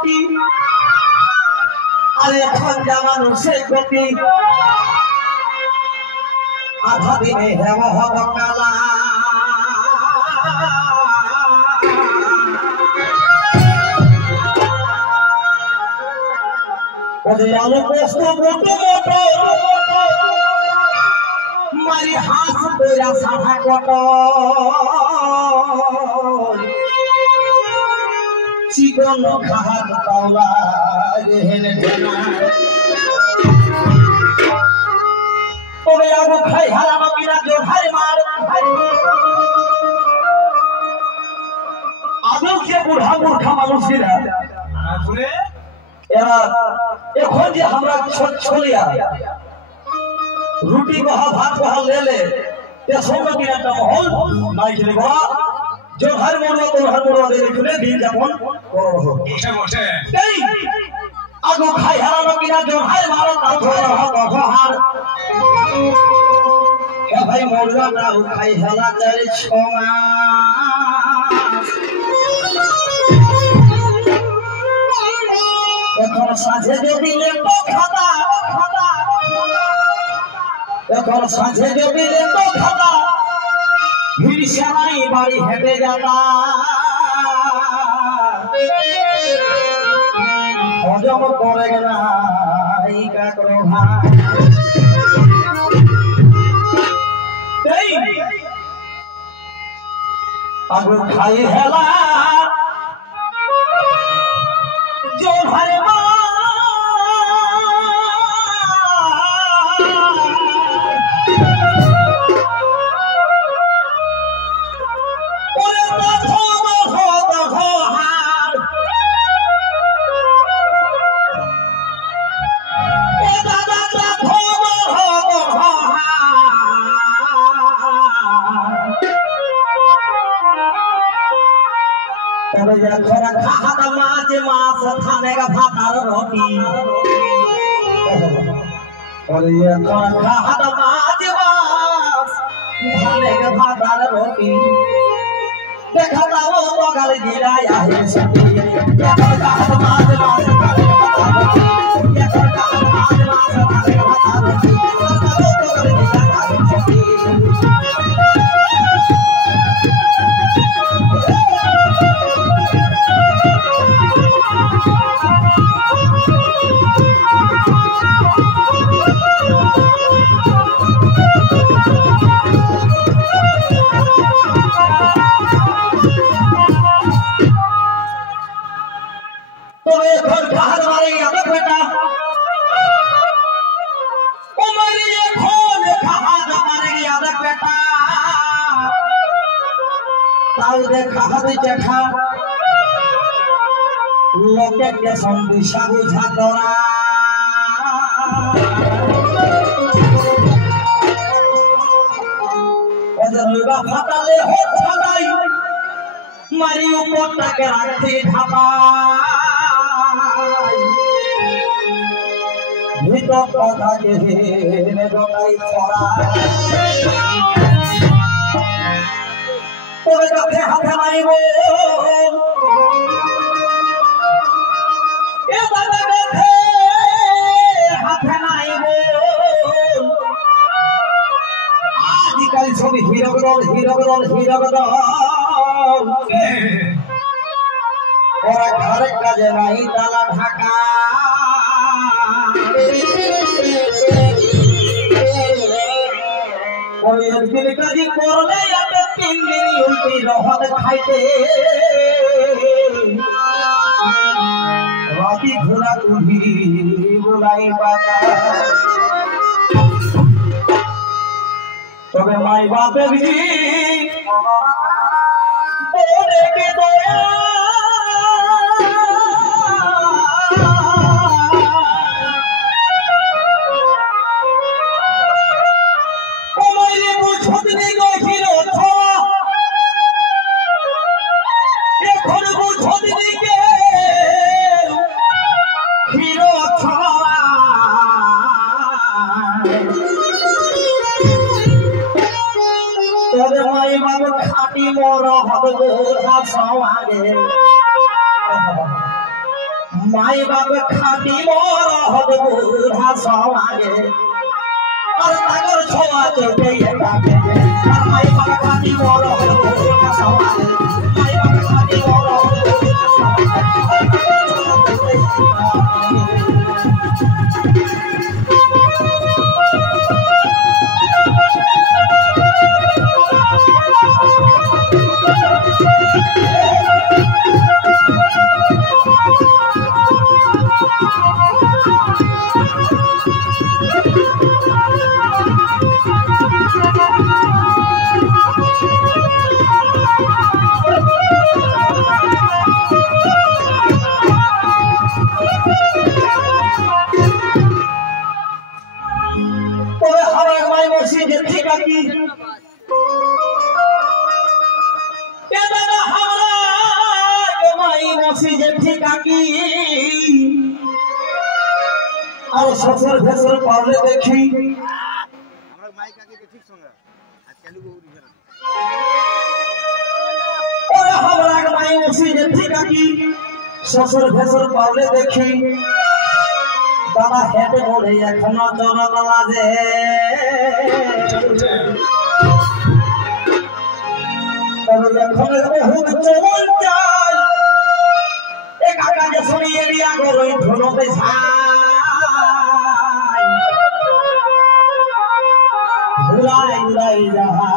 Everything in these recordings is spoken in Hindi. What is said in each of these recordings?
গতি আর এখন মানুষের গতি আধা দিনে হেম হব কালা আলো কষ্ট মোটো মোটো মারি হাস তোরা সাহা কট চিকন খাহাত পাওলা রেহেন ঢেনা তবে আবু খাই হারানো কিনা জোহার মার আদৌ যে বুড়া মূর্খা মানুষেরা এরা এখন যে আমরা ছলিয়া রুটি কহা ভাত কহা লেলে সৌম্য কিনা একটা মহল নাই খেলে বাবা জোহার মরুয়া তোহার মরুয়া দেখে দিন যাপন আগু খাই হারানো কিনা জোহার মারো তাহার ভাই মরুয়া তাও খাই হেলা চারে ছমা এখন সাঁঝে যদি লেতো খাতা এখন সাঁঝে যদি লেতো খাতা ভিড় সেনাই বাড়ি হেঁটে যাতা হজম করে না এই কাকর আগু খাই হেলা জোহারে খাহাত মাছ মাছ থানেগা ভাতার রুটি খাহাত মাছ মাছ থানেগা ভাতার রুটি দেখা দাও বগাল গিরায় আহে সতি খাহাত মাছ মাছ থানেগা ভাতার রুটি খাহাত মাছ মাছ থানেগা ভাতার রুটি বগাল গিরায় আহে সতি দেখা লোকে সন্দিশা বুঝা তোরা ফাটালে হোক ফাটাই মারি উপরটাকে রাখতে ঢাপাই ভিতর কথাকে জোগাই ছড়া তোর কাছে হাতে নাইব হাতে নাইব আজকাল ছবি হিরক দল ওরা ঘরের কাজে নাই তালা ঢাকা ওই একদিন কাজী করলে তিন দিন উল্টি রহদ খাইতে রাতি ঘোরা তুলি বুলাই বাজা তবে মাই বাপে দয়া माई बाप खाटी मोर हद बुढ़ा समागे और तागर छोआ चोटे ये काटे और माई बाप खाटी मोर हद बुढ़ा समागे माई बाप खाटी मोर हद बुढ़ा और ससुर फसुर पावले देखी हमरा माई काकी के ठीक संग आज चालू हो रही और हमरा के माई मौसी जे ठीक काकी ससुर फसुर पावले देखी दादा हेटे बोले एखनो चलत लाजे तब एखनो बहुत चलन जाय एक आका जे सुनी एरिया को रोई धुनो पे उड़ाई उड़ाई जहा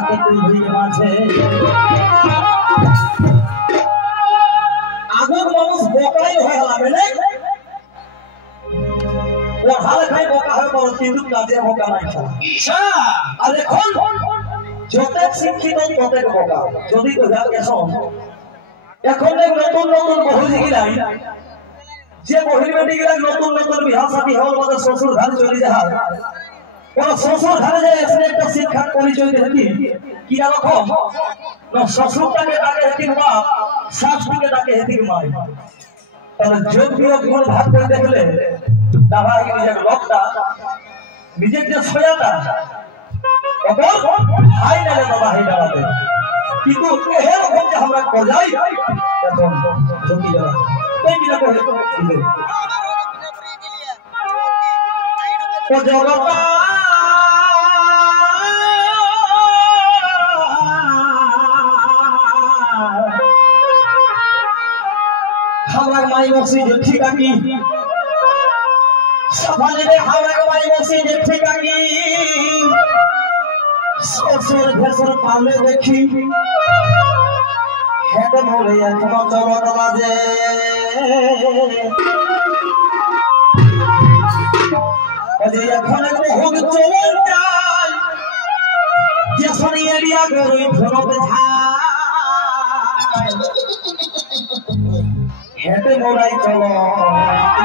के तुम भूल माछे आगु মানুষ বোকাই হয়ে গেল না ও হাল খাই বোকা হয়ে বড় কিন্তু কাজে বোকা নাই আচ্ছা আর এখন যত শিক্ষিত তত বোকা যদি তো যা গেছো এখন নতুন নতুন বহু জিগিলাই যে বহির বেটি গেলে নতুন নতুন বিবাহ শাদী হওয়ার মধ্যে শ্বশুর ঘর চলে যায় ওরা শ্বশুর ঘরে যায় এসে একটা শিক্ষার পরিচয় দেখি কি রকম না শ্বশুরটাকে ডাকে হেতিক মা শাশুড়িকে ডাকে হেতিক মাই তাহলে যোগ বিয়োগ গুণ ভাগ করে দেখলে দাদা কি নিজের লোকটা নিজের যে ছয়াটা ওপর হাই নালে বাবা হাই দাঁড়াতে কিন্তু এরকম যে আমরা কজাই এখন ঝুঁকি যাওয়া এই কিনা করে ও জগতা हमारे माई मौसी जो ठीक आकी सफल में हमारे माई मौसी जो ठीक आकी ससुर भसुर पाले देखी हेड मोरे एखनो चलत लाजे अजे एखन बहुत चलन जाय जे सनी एरिया गरोई धरो बेझाय हेटे मोराई चलो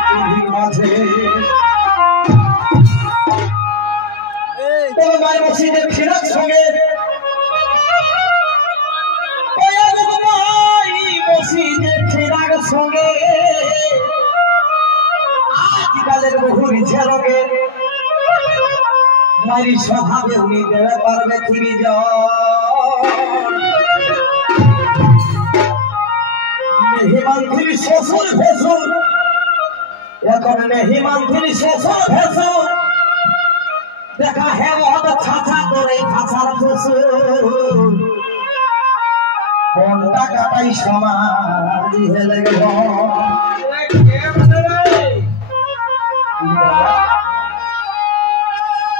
तुझी माछे तो माई मौसी जे फिरक संगे ओया गो माई मौसी जे फिरक संगे आज काले बहु रिझे लगे मारी स्वभावे उनी देवे पारबे थी जा हिमांथली শ্বশুর ভেসুর এখন হিমাंथली শ্বশুর ভেসুর দেখা হে বহুত ছাছা করে খাসার শ্বশুর কোনটা কাটাই সমাজ হেলে গেল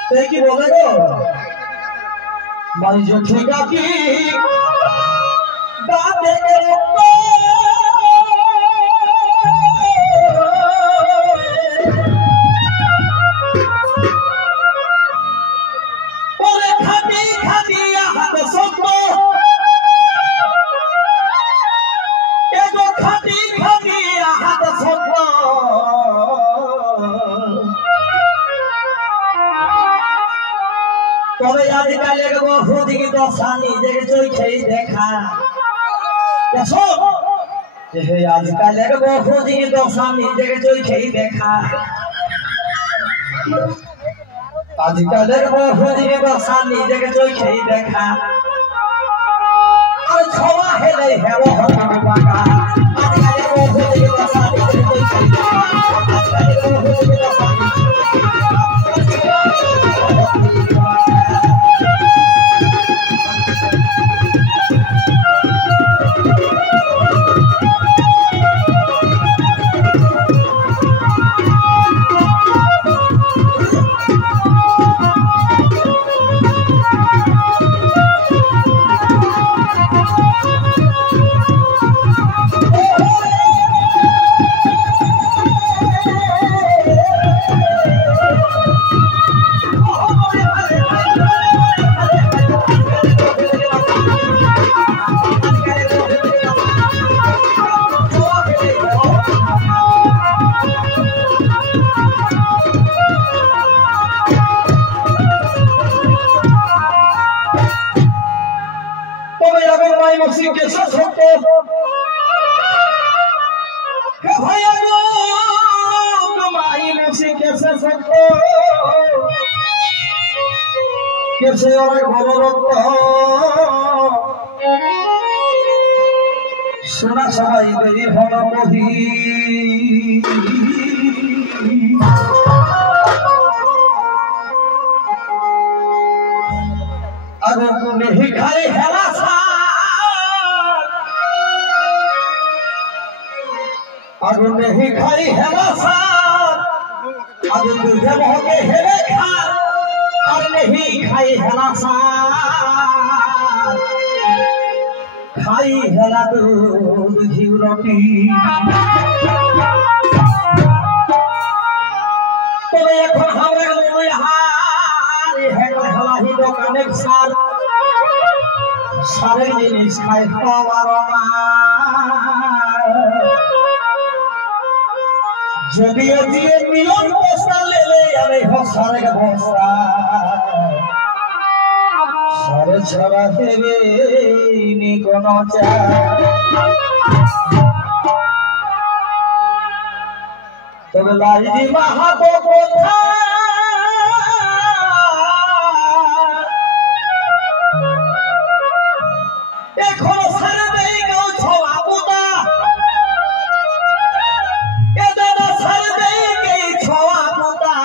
তে কি বলে গো মাই যে ঠিক কি বাতে তবে আজকাল এক বহু দিকে দশা নিজেকে চোখেই দেখা দেখো হে আজকাল এক বহু দিকে দশা নিজেকে চোখেই দেখা আজকাল এক বহু দিকে দশা নিজেকে চোখেই দেখা আর ছোয়া হেলে হেও হতো বাঁকা আজকাল এক বহু দিকে দশা নিজেকে চোখেই তবে আগে মাই মসি কেসে ছোট হে ভাই আগো মাই মসি কেসে ছোট কেসে অনেক ভবরত্ন শোনা সবাই দেরি হল কহি আগুন নেহি খাই হেলা আগুন নেহি খাই হেলা আগুন দুধে মহকে হেলে খা আর নেহি খাই হেলা খাই হেলা দুধ ঘিউ রুটি তবে এখন আমরা মনে হারে হেলা হেলাহি দোকানে সারের জিনিস খাই খাওয়ার যদিও দিয়ে মিলন বস্তা লেলে আমি হসারে বস্তা সারে ছড়া দেবে নি কোন তবে লাইজি মাহাতো কোথা এখন সারে দেই কেউ ছোয়া পুতা এ দাদা সারে দেই কেই ছোয়া পুতা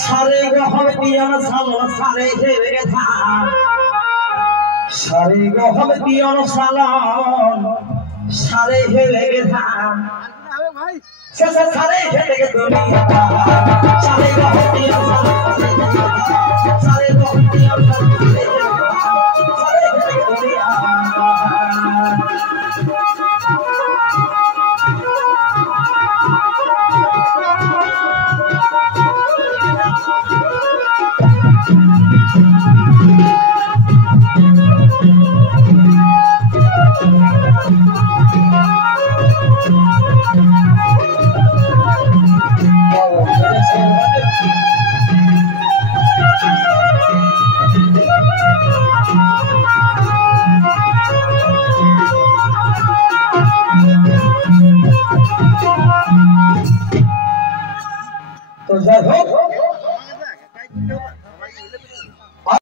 সারে গহম দিয়ন সালন সারে হেবে ধা সারে গহম দিয়ন সালন সারে হেবে ধা ভাই শেষে সারে হেবে দুনিয়া সারে গহম দিয়ন সারে গহম দিয়ন সারে হেবে দুনিয়া